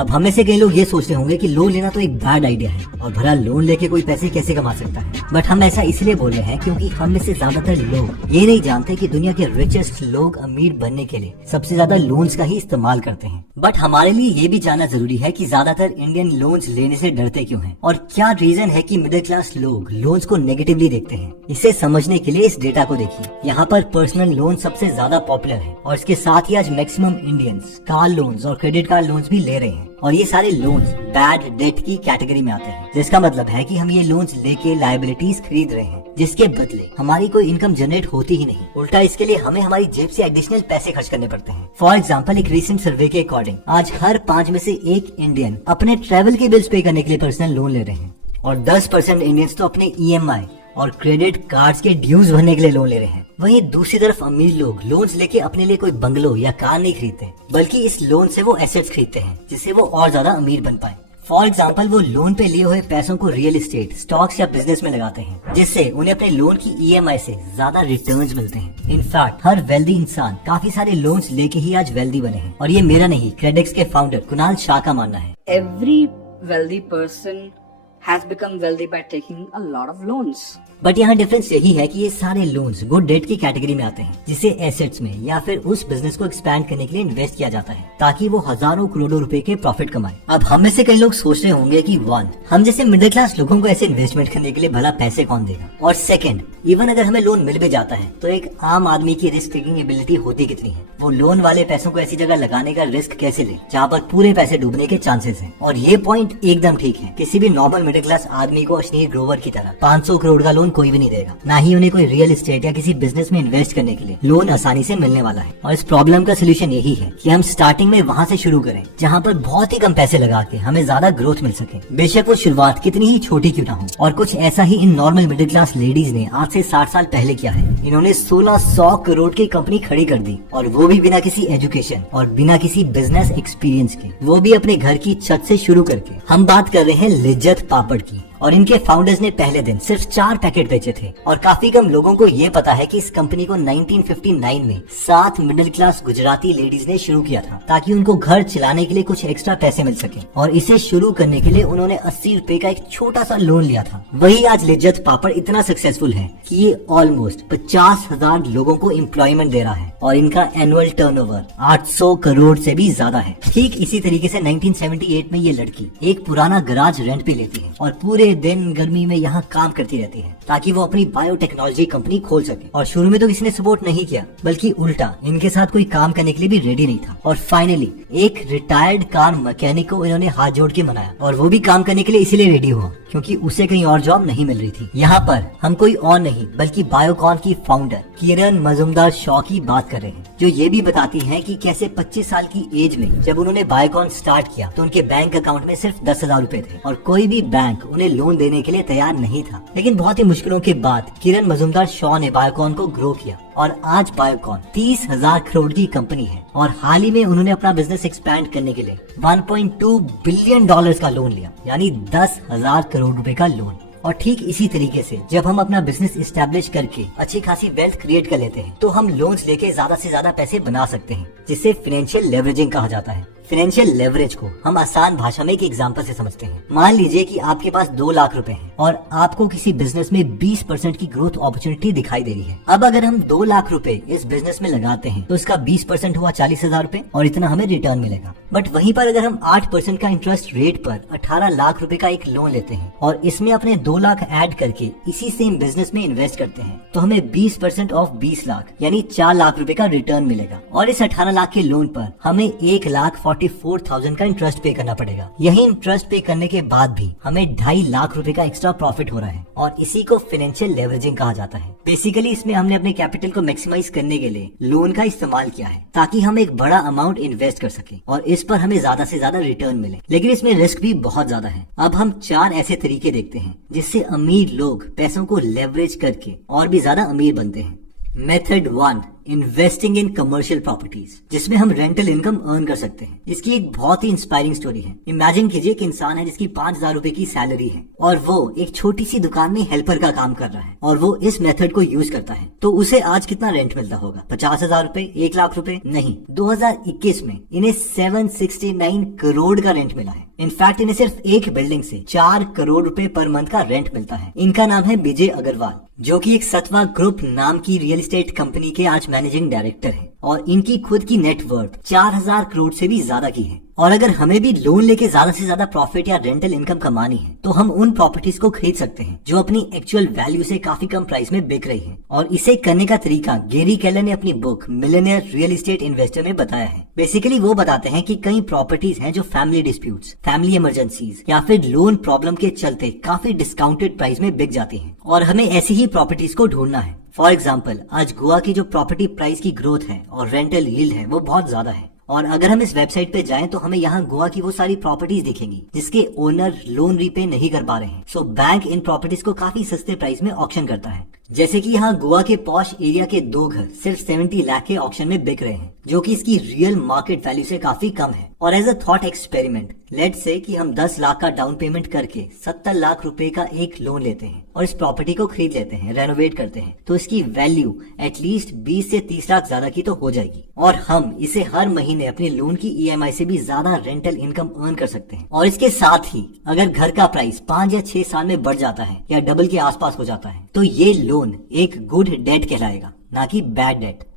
अब हमें से कई लोग ये सोच रहे होंगे कि लोन लेना तो एक बैड आइडिया है और भला लोन लेके कोई पैसे कैसे कमा सकता है। बट हम ऐसा इसलिए बोल रहे हैं क्योंकि हम में से ज्यादातर लोग ये नहीं जानते कि दुनिया के रिचेस्ट लोग अमीर बनने के लिए सबसे ज्यादा लोन्स का ही इस्तेमाल करते हैं। बट हमारे लिए ये भी जानना जरूरी है कि ज्यादातर इंडियन लोन्स लेने से डरते क्यों हैं और क्या रीजन है कि मिडिल क्लास लोग लोन्स को नेगेटिवली देखते हैं। इसे समझने के लिए इस डेटा को देखिए। यहाँ पर पर्सनल लोन सबसे ज्यादा पॉपुलर है और इसके साथ ही आज मैक्सिमम इंडियंस कार लोन्स और क्रेडिट कार्ड लोन्स भी ले रहे हैं और ये सारे लोन्स बैड डेट की कैटेगरी में आते हैं, जिसका मतलब है कि हम ये लोन्स लेके लायबिलिटीज खरीद रहे हैं जिसके बदले हमारी कोई इनकम जनरेट होती ही नहीं। उल्टा इसके लिए हमें हमारी जेब से एडिशनल पैसे खर्च करने पड़ते हैं। फॉर एग्जाम्पल, एक रिसेंट सर्वे के अकॉर्डिंग आज हर 5 में से 1 इंडियन अपने ट्रेवल के बिल्स पे करने के लिए पर्सनल लोन ले रहे हैं और 10% इंडियंस तो अपने EMI और क्रेडिट कार्ड्स के ड्यूज भरने के लिए लोन ले रहे हैं। वहीं दूसरी तरफ अमीर लोग लोन्स लेके अपने लिए कोई बंगलो या कार नहीं खरीदते, बल्कि इस लोन से वो एसेट्स खरीदते हैं जिससे वो और ज्यादा अमीर बन पाए। फॉर एग्जाम्पल, वो लोन पे लिए हुए पैसों को रियल एस्टेट, स्टॉक्स या बिजनेस में लगाते हैं जिससे उन्हें अपने लोन की EMI से ज्यादा रिटर्न्स मिलते हैं। इनफैक्ट हर वेल्दी इंसान काफी सारे लोन्स लेके ही आज वेल्दी बने हैं और ये मेरा नहीं, क्रेडिक्स के फाउंडर कुणाल शाह का मानना है। Every wealthy person has become wealthy by taking a lot of loans. But यहाँ डिफरेंस यही है कि ये सारे लोन्स गुड डेट की कैटेगरी में आते हैं जिसे एसेट्स में या फिर उस बिजनेस को एक्सपैंड करने के लिए इन्वेस्ट किया जाता है ताकि वो हजारों करोड़ों रुपए के प्रॉफिट कमाए। अब हम में से कई लोग सोच रहे होंगे कि 1, हम जैसे मिडिल क्लास लोगों को ऐसे इन्वेस्टमेंट करने के लिए भला पैसे कौन देगा, और 2, इवन अगर हमें लोन मिल भी जाता है तो एक आम आदमी की रिस्क टेकिंग एबिलिटी होती कितनी है। वो लोन वाले पैसों को ऐसी जगह लगाने का रिस्क कैसे ले जहाँ पर पूरे पैसे डूबने के चांसेस हैं। और ये पॉइंट एकदम ठीक है। किसी भी नॉर्मल मिडिल क्लास आदमी को अश्नीर ग्रोवर की तरह 500 करोड़ का लोन कोई भी नहीं देगा, ना ही उन्हें कोई रियल एस्टेट या किसी बिजनेस में इन्वेस्ट करने के लिए लोन आसानी से मिलने वाला है। और इस प्रॉब्लम का सोल्यूशन यही है कि हम स्टार्टिंग में वहाँ से शुरू करें जहाँ पर बहुत ही कम पैसे लगा के हमें ज्यादा ग्रोथ मिल सके, बेशक वो शुरुआत कितनी ही छोटी क्यों ना हो। और कुछ ऐसा ही इन नॉर्मल मिडिल क्लास लेडीज ने आज से 60 साल पहले किया है। इन्होंने 1600 करोड़ की कंपनी खड़ी कर दी और वो भी बिना किसी एजुकेशन और बिना किसी बिजनेस एक्सपीरियंस के, वो भी अपने घर की छत से शुरू करके। हम बात कर रहे हैं लिज्जत पापड़ की और इनके फाउंडर्स ने पहले दिन सिर्फ 4 पैकेट बेचे थे और काफी कम लोगों को ये पता है कि इस कंपनी को 1959 में 7 मिडिल क्लास गुजराती लेडीज ने शुरू किया था ताकि उनको घर चलाने के लिए कुछ एक्स्ट्रा पैसे मिल सके। और इसे शुरू करने के लिए उन्होंने 80 रुपए का एक छोटा सा लोन लिया था। वही आज लिज्जत पापड़ इतना सक्सेसफुल है कि ये ऑलमोस्ट 50,000 लोगों को एम्प्लॉयमेंट दे रहा है और इनका एनुअल टर्नओवर 800 करोड़ से भी ज्यादा है। ठीक इसी तरीके से 1978 में ये लड़की एक पुराना गराज रेंट पे लेती है और पूरे दिन गर्मी में यहाँ काम करती रहती है ताकि वो अपनी बायोटेक्नोलॉजी कंपनी खोल सके। और शुरू में तो किसी ने सपोर्ट नहीं किया, बल्कि उल्टा इनके साथ कोई काम करने के लिए भी रेडी नहीं था। और फाइनली एक रिटायर्ड कार मैकेनिक को इन्होंने हाथ जोड़ के मनाया और वो भी काम करने के लिए इसीलिए रेडी हुआ क्योंकि उसे कहीं और जॉब नहीं मिल रही थी। यहाँ पर हम कोई और नहीं बल्कि बायोकॉन की फाउंडर किरण मजुमदार शॉ की बात कर रहे हैं, जो ये भी बताती हैं कि कैसे 25 साल की एज में जब उन्होंने बायोकॉन स्टार्ट किया तो उनके बैंक अकाउंट में सिर्फ 10,000 रुपए थे और कोई भी बैंक उन्हें लोन देने के लिए तैयार नहीं था। लेकिन बहुत ही मुश्किलों के बाद किरण मजुमदार शॉ ने बायोकॉन को ग्रो किया और आज बायोकॉन 30,000 करोड़ की कंपनी है और हाल ही में उन्होंने अपना बिजनेस एक्सपैंड करने के लिए $1.2 बिलियन का लोन लिया, यानी 10,000 करोड़ रुपए का लोन। और ठीक इसी तरीके से जब हम अपना बिजनेस इस्टेब्लिश करके अच्छी खासी वेल्थ क्रिएट कर लेते हैं तो हम लोन्स लेके ज्यादा से ज्यादा पैसे बना सकते हैं, जिसे फाइनेंशियल लेवरेजिंग कहा जाता है। फाइनेंशियल लेवरेज को हम आसान भाषा में एक एग्जांपल से समझते हैं। मान लीजिए कि आपके पास 2 लाख रुपए हैं और आपको किसी बिजनेस में 20% की ग्रोथ अपॉर्चुनिटी दिखाई दे रही है। अब अगर हम 2 लाख रुपए इस बिजनेस में लगाते हैं तो इसका 20% हुआ 40,000 रुपए और इतना हमें रिटर्न मिलेगा। बट वहीं पर अगर हम 8% का इंटरेस्ट रेट पर 18 लाख रुपए का एक लोन लेते हैं और इसमें अपने 2 लाख ऐड करके इसी सेम बिजनेस में इन्वेस्ट करते हैं तो हमें 20% ऑफ 20 लाख यानी 4 लाख रुपए का रिटर्न मिलेगा। और इस 18 लाख के लोन पर हमें 1,44,000 का इंटरेस्ट पे करना पड़ेगा। यही इंटरेस्ट पे करने के बाद भी हमें 2.5 लाख रुपए का एक्स्ट्रा प्रॉफिट हो रहा है और इसी को फाइनेंशियल लेवरेजिंग कहा जाता है। बेसिकली इसमें हमने अपने कैपिटल को मैक्सिमाइज करने के लिए लोन का इस्तेमाल किया है ताकि हम एक बड़ा अमाउंट इन्वेस्ट कर सके और इस पर हमें ज्यादा से ज्यादा रिटर्न मिले। लेकिन इसमें रिस्क भी बहुत ज्यादा है। अब हम 4 ऐसे तरीके देखते हैं जिससे अमीर लोग पैसों को लेवरेज करके और भी ज्यादा अमीर बनते हैं। Method 1, investing in commercial properties, जिसमें हम रेंटल इनकम अर्न कर सकते हैं। इसकी एक बहुत ही इंस्पायरिंग स्टोरी है। इमेजिन कीजिए कि इंसान है जिसकी 5,000 रुपए की सैलरी है और वो एक छोटी सी दुकान में हेल्पर का काम कर रहा है और वो इस मेथड को यूज करता है। तो उसे आज कितना रेंट मिलता होगा? 50,000 रुपए, 1 लाख रुपए? नहीं, 2021 में इन्हें 769 करोड़ का रेंट मिला है। इनफैक्ट इन्हें सिर्फ एक बिल्डिंग से 4 करोड़ रुपए पर मंथ का रेंट मिलता है। इनका नाम है विजय अग्रवाल, जो कि एक सतवा ग्रुप नाम की रियल एस्टेट कंपनी के आज मैनेजिंग डायरेक्टर हैं और इनकी खुद की नेटवर्थ 4,000 करोड़ से भी ज्यादा की है। और अगर हमें भी लोन लेके ज्यादा से ज्यादा प्रॉफिट या रेंटल इनकम कमानी है तो हम उन प्रॉपर्टीज को खरीद सकते हैं जो अपनी एक्चुअल वैल्यू से काफी कम प्राइस में बिक रही है। और इसे करने का तरीका गैरी केलर ने अपनी book millionaire real estate investor में बताया है। बेसिकली वो बताते हैं कि कई प्रॉपर्टीज हैं जो फैमिली डिस्प्यूट्स, फैमिली इमरजेंसीज या फिर लोन प्रॉब्लम के चलते काफी डिस्काउंटेड प्राइस में बिक जाती हैं और हमें ऐसी ही प्रॉपर्टीज को ढूंढना है। फॉर एग्जाम्पल, आज गोवा की जो प्रॉपर्टी प्राइस की ग्रोथ है और रेंटल यील्ड है वो बहुत ज्यादा है और अगर हम इस वेबसाइट पे जाएं तो हमें यहाँ गोवा की वो सारी प्रॉपर्टीज दिखेंगी जिसके ओनर लोन रीपे नहीं कर पा रहे हैं। सो बैंक इन प्रॉपर्टीज को काफी सस्ते प्राइस में ऑक्शन करता है। जैसे कि यहाँ गोवा के पॉश एरिया के 2 घर सिर्फ 70 लाख के ऑक्शन में बिक रहे हैं, जो कि इसकी रियल मार्केट वैल्यू से काफी कम है। और as a thought experiment, let's say कि हम 10 लाख का डाउन पेमेंट करके 70 लाख रुपए का एक लोन लेते हैं और इस प्रॉपर्टी को खरीद लेते हैं, रेनोवेट करते हैं, तो इसकी वैल्यू एटलीस्ट 20 से 30 लाख ज्यादा की तो हो जाएगी और हम इसे हर महीने अपने लोन की EMI से भी ज्यादा रेंटल इनकम अर्न कर सकते हैं। और इसके साथ ही अगर घर का प्राइस 5 या 6 साल में बढ़ जाता है या डबल के आसपास हो जाता है तो ये लोन एक गुड डेट कहलाएगा, ना कि बैड डेट।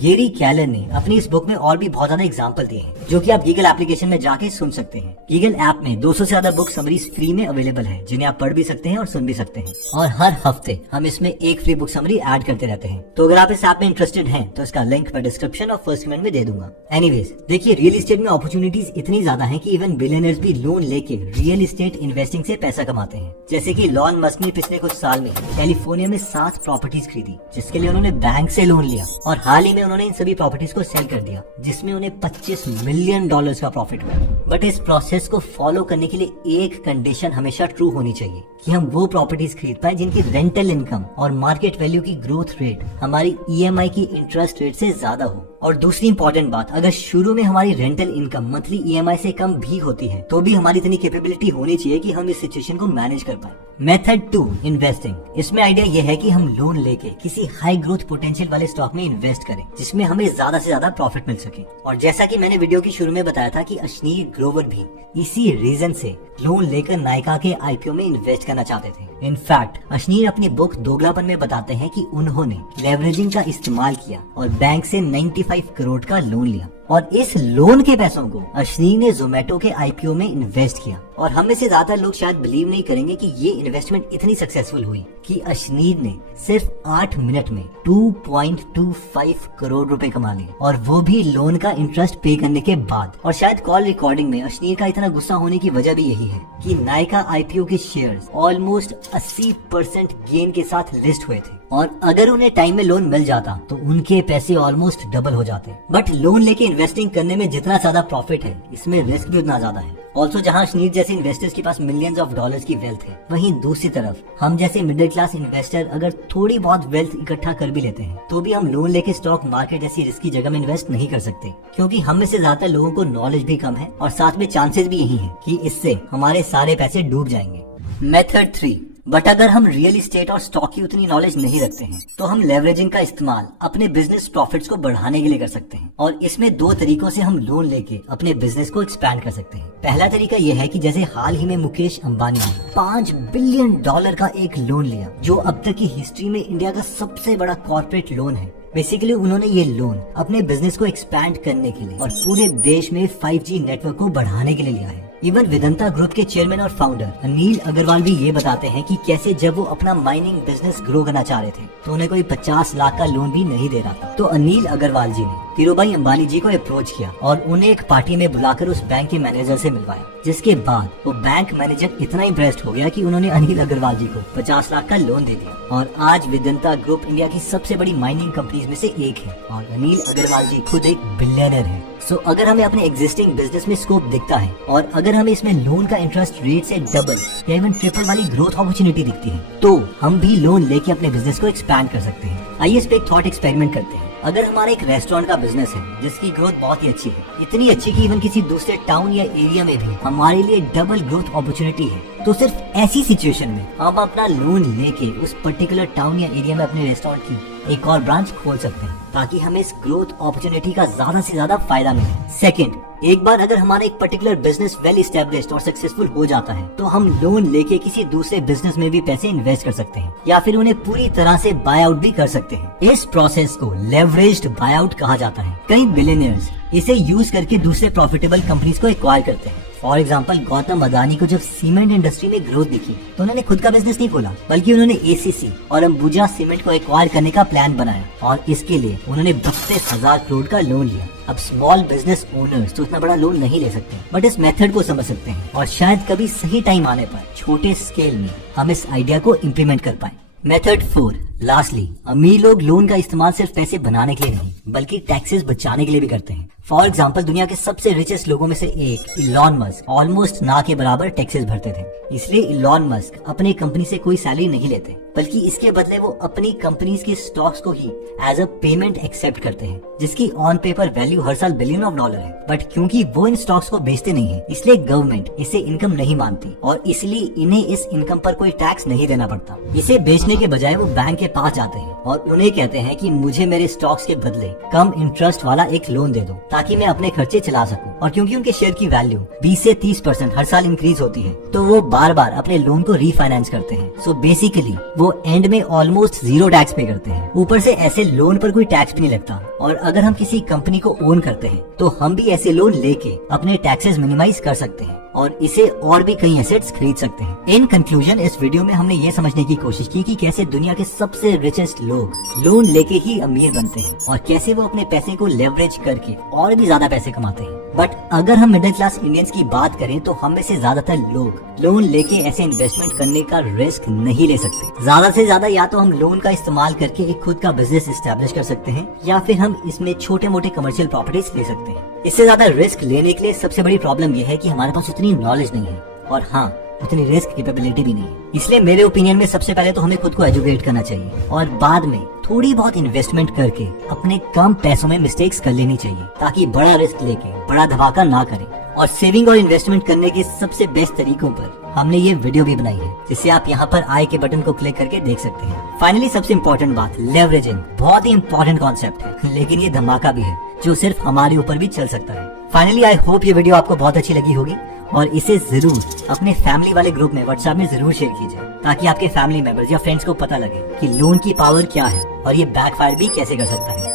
गैरी केलर ने अपनी इस बुक में और भी बहुत ज्यादा एग्जांपल दिए हैं जो कि आप गीगल एप्लीकेशन में जाके सुन सकते हैं। गीगल ऐप में 200 से ज्यादा बुक समरीज फ्री में अवेलेबल है जिन्हें आप पढ़ भी सकते हैं और सुन भी सकते हैं और हर हफ्ते हम इसमें एक फ्री बुक समरी ऐड करते रहते हैं। तो अगर आप इस ऐप में इंटरेस्टेड हैं तो इसका लिंक मैं डिस्क्रिप्शन और फर्स्ट कमेंट में दे दूंगा। एनीवेज, देखिए रियल एस्टेट में अपॉर्चुनिटीज इतनी ज्यादा है कि इवन बिलियनर्स भी लोन लेके रियल एस्टेट इन्वेस्टिंग से पैसा कमाते हैं। जैसे कि लॉन मस्क ने पिछले कुछ साल में कैलिफोर्निया में 7 प्रॉपर्टीज खरीदी जिसके लिए उन्होंने बैंक से लोन लिया और हाल ही में उन्होंने इन सभी प्रॉपर्टीज को सेल कर दिया जिसमें उन्हें $25 मिलियन का प्रॉफिट हुआ। बट इस प्रोसेस को फॉलो करने के लिए एक कंडीशन हमेशा ट्रू होनी चाहिए कि हम वो प्रॉपर्टीज खरीद पाए जिनकी रेंटल इनकम और मार्केट वैल्यू की ग्रोथ रेट हमारी EMI की इंटरेस्ट रेट से ज्यादा हो। और दूसरी इंपॉर्टेंट बात, अगर शुरू में हमारी रेंटल इनकम मंथली EMI से कम भी होती है तो भी हमारी इतनी कैपेबिलिटी होनी चाहिए कि हम इस सिचुएशन को मैनेज कर पाए। Method 2, investing. इसमें आइडिया यह है कि हम लोन लेके किसी हाई ग्रोथ पोटेंशियल वाले स्टॉक में इन्वेस्ट करें जिसमें हमें ज्यादा से ज्यादा प्रॉफिट मिल सके। और जैसा कि मैंने वीडियो की शुरू में बताया था कि अश्नीर ग्रोवर भी इसी रीजन से लोन लेकर नायका के IPO में इन्वेस्ट करना चाहते थे। इनफैक्ट अश्नीर अपनी बुक दोगलापन में बताते हैं कि उन्होंने लेवरेजिंग का इस्तेमाल किया और बैंक से 95 करोड़ का लोन लिया और इस लोन के पैसों को अश्नीर ने जोमेटो के IPO में इन्वेस्ट किया। और हम में से ज्यादा लोग शायद बिलीव नहीं करेंगे कि ये इन्वेस्टमेंट इतनी सक्सेसफुल हुई कि अश्नीर ने सिर्फ 8 मिनट में 2.25 करोड़ रुपए कमा लिए और वो भी लोन का इंटरेस्ट पे करने के बाद। और शायद कॉल रिकॉर्डिंग में अश्नीर का इतना गुस्सा होने की वजह भी यही है कि नायका IPO के शेयर्स ऑलमोस्ट 80% गेन के साथ लिस्ट हुए थे और अगर उन्हें टाइम में लोन मिल जाता तो उनके पैसे ऑलमोस्ट डबल हो जाते। बट लोन लेके इन्वेस्टिंग करने में जितना ज्यादा प्रॉफिट है इसमें रिस्क भी उतना ज्यादा है। ऑल्सो जहाँ अश्नीर जैसे इन्वेस्टर्स के पास मिलियंस ऑफ डॉलर्स की वेल्थ है, वहीं दूसरी तरफ हम जैसे मिडिल क्लास इन्वेस्टर अगर थोड़ी बहुत वेल्थ इकट्ठा कर भी लेते हैं तो भी हम लोन लेके स्टॉक मार्केट जैसी रिस्की जगह में इन्वेस्ट नहीं कर सकते क्योंकि हम में से ज्यादातर लोगों को नॉलेज भी कम है और साथ में चांसेस भी यही है कि इससे हमारे सारे पैसे डूब जाएंगे। मेथड 3, बट अगर हम रियल एस्टेट और स्टॉक की उतनी नॉलेज नहीं रखते हैं तो हम लेवरेजिंग का इस्तेमाल अपने बिजनेस प्रॉफिट्स को बढ़ाने के लिए कर सकते हैं और इसमें 2 तरीकों से हम लोन लेके अपने बिजनेस को एक्सपैंड कर सकते हैं। पहला तरीका यह है कि जैसे हाल ही में मुकेश अंबानी ने $5 बिलियन का एक लोन लिया जो अब तक की हिस्ट्री में इंडिया का सबसे बड़ा कॉर्पोरेट लोन है। बेसिकली उन्होंने ये लोन अपने बिजनेस को एक्सपैंड करने के लिए और पूरे देश में 5G नेटवर्क को बढ़ाने के लिए लिया है। इवन वेदांता ग्रुप के चेयरमैन और फाउंडर अनिल अग्रवाल भी ये बताते हैं कि कैसे जब वो अपना माइनिंग बिजनेस ग्रो करना चाह रहे थे तो उन्हें कोई 50 लाख का लोन भी नहीं दे रहा था। तो अनिल अग्रवाल जी ने धीरूभाई अंबानी जी को अप्रोच किया और उन्हें एक पार्टी में बुलाकर उस बैंक के मैनेजर से मिलवाया, जिसके बाद वो बैंक मैनेजर इतना इम्प्रेस्ड हो गया कि उन्होंने अनिल अग्रवाल जी को 50 लाख का लोन दे दिया और आज वेदांता ग्रुप इंडिया की सबसे बड़ी माइनिंग कंपनीज में से एक है और अनिल अग्रवाल जी खुद एक बिलियनर है। सो अगर हमें अपने एग्जिस्टिंग बिजनेस में स्कोप दिखता है और अगर हमें इसमें लोन का इंटरेस्ट रेट से डबल या इवन ट्रिपल वाली ग्रोथ अपॉर्चुनिटी दिखती है तो हम भी लोन लेके अपने बिजनेस को एक्सपैंड कर सकते हैं। आइए इस पे एक थॉट एक्सपेरिमेंट करते हैं। अगर हमारा एक रेस्टोरेंट का बिजनेस है जिसकी ग्रोथ बहुत ही अच्छी है, इतनी अच्छी कि इवन किसी दूसरे टाउन या एरिया में भी हमारे लिए डबल ग्रोथ अपॉर्चुनिटी है, तो सिर्फ ऐसी सिचुएशन में हम अपना लोन लेके उस पर्टिकुलर टाउन या एरिया में अपने रेस्टोरेंट की एक और ब्रांच खोल सकते हैं ताकि हमें इस ग्रोथ अपॉर्चुनिटी का ज्यादा से ज्यादा फायदा मिले। सेकंड, एक बार अगर हमारा एक पर्टिकुलर बिजनेस वेल एस्टेब्लिश्ड और सक्सेसफुल हो जाता है तो हम लोन लेके किसी दूसरे बिजनेस में भी पैसे इन्वेस्ट कर सकते हैं या फिर उन्हें पूरी तरह से बाय आउट भी कर सकते हैं। इस प्रोसेस को लेवरेज्ड बाय आउट कहा जाता है। कई बिलियनियर्स इसे यूज करके दूसरे प्रॉफिटेबल कंपनीज को एक्वायर करते हैं। फॉर एग्जाम्पल, गौतम अदानी को जब सीमेंट इंडस्ट्री में ग्रोथ दिखी तो उन्होंने खुद का बिजनेस नहीं खोला, बल्कि उन्होंने एसीसी और अंबुजा सीमेंट को एक्वायर करने का प्लान बनाया और इसके लिए उन्होंने 32,000 करोड़ का लोन लिया। अब स्मॉल बिजनेस ओनर्स तो इतना बड़ा लोन नहीं ले सकते, बट इस मेथड को समझ सकते हैं और शायद कभी सही टाइम आने पर छोटे स्केल में हम इस आइडिया को इम्प्लीमेंट कर पाए। मेथड 4, लास्टली, अमीर लोग लोन का इस्तेमाल सिर्फ पैसे बनाने के लिए नहीं बल्कि टैक्सेस बचाने के लिए भी करते हैं। फॉर एग्जाम्पल, दुनिया के सबसे रिचेस्ट लोगों में से एक इलॉन मस्क ऑलमोस्ट ना के बराबर टैक्सेस भरते थे। इसलिए इलॉन मस्क अपनी कंपनी से कोई सैलरी नहीं लेते, बल्कि इसके बदले वो अपनी कंपनीज के स्टॉक्स को ही एज अ पेमेंट एक्सेप्ट करते हैं, जिसकी ऑन पेपर वैल्यू हर साल $1 बिलियन है। बट क्योंकि वो इन स्टॉक्स को बेचते नहीं है, इसलिए गवर्नमेंट इसे इनकम नहीं मानती और इसलिए इन्हें इस इनकम पर कोई टैक्स नहीं देना पड़ता। इसे बेचने के बजाय वो बैंक के पास जाते हैं और उन्हें कहते हैं कि मुझे मेरे स्टॉक्स के बदले कम इंटरेस्ट वाला एक लोन दे दो ताकि मैं अपने खर्चे चला सकूं। और क्योंकि उनके शेयर की वैल्यू 20 से 30% हर साल इंक्रीज होती है, तो वो बार बार अपने लोन को रीफाइनेंस करते हैं। सो बेसिकली वो एंड में ऑलमोस्ट 0 टैक्स पे करते हैं। ऊपर से ऐसे लोन पर कोई टैक्स भी नहीं लगता। और अगर हम किसी कंपनी को ओन करते हैं तो हम भी ऐसे लोन लेके अपने टैक्सेस मिनिमाइज कर सकते हैं और इसे और भी कई एसेट्स खरीद सकते हैं। इन कंक्लूजन, इस वीडियो में हमने ये समझने की कोशिश की कि कैसे दुनिया के सबसे रिचेस्ट लोग लोन लेके ही अमीर बनते हैं और कैसे वो अपने पैसे को लेवरेज करके और भी ज्यादा पैसे कमाते हैं। बट अगर हम मिडिल क्लास इंडियंस की बात करें तो हम में से ज्यादातर लोग लोन लेके ऐसे इन्वेस्टमेंट करने का रिस्क नहीं ले सकते। ज्यादा से ज्यादा या तो हम लोन का इस्तेमाल करके एक खुद का बिजनेस एस्टेब्लिश कर सकते हैं या फिर हम इसमें छोटे मोटे कमर्शियल प्रॉपर्टीज ले सकते हैं। इससे ज्यादा रिस्क लेने के लिए सबसे बड़ी प्रॉब्लम यह है कि हमारे पास उतनी नॉलेज नहीं है और हाँ, उतनी रिस्क कैपेबिलिटी भी नहीं है। इसलिए मेरे ओपिनियन में सबसे पहले तो हमें खुद को एजुकेट करना चाहिए और बाद में थोड़ी बहुत इन्वेस्टमेंट करके अपने कम पैसों में मिस्टेक्स कर लेनी चाहिए ताकि बड़ा रिस्क लेके बड़ा धमाका ना करें। और सेविंग और इन्वेस्टमेंट करने के सबसे बेस्ट तरीकों पर हमने ये वीडियो भी बनाई है, जिसे आप यहाँ पर आई के बटन को क्लिक करके देख सकते हैं। फाइनली सबसे इम्पोर्टेंट बात, लेवरेजिंग बहुत ही इम्पोर्टेंट कॉन्सेप्ट है, लेकिन ये धमाका भी है जो सिर्फ हमारे ऊपर भी चल सकता है। फाइनली आई होप ये वीडियो आपको बहुत अच्छी लगी होगी और इसे जरूर अपने फैमिली वाले ग्रुप में व्हाट्सएप में जरूर शेयर कीजिए ताकि आपके फैमिली मेंबर्स या फ्रेंड्स को पता लगे कि लोन की पावर क्या है और ये बैकफायर भी कैसे कर सकता है।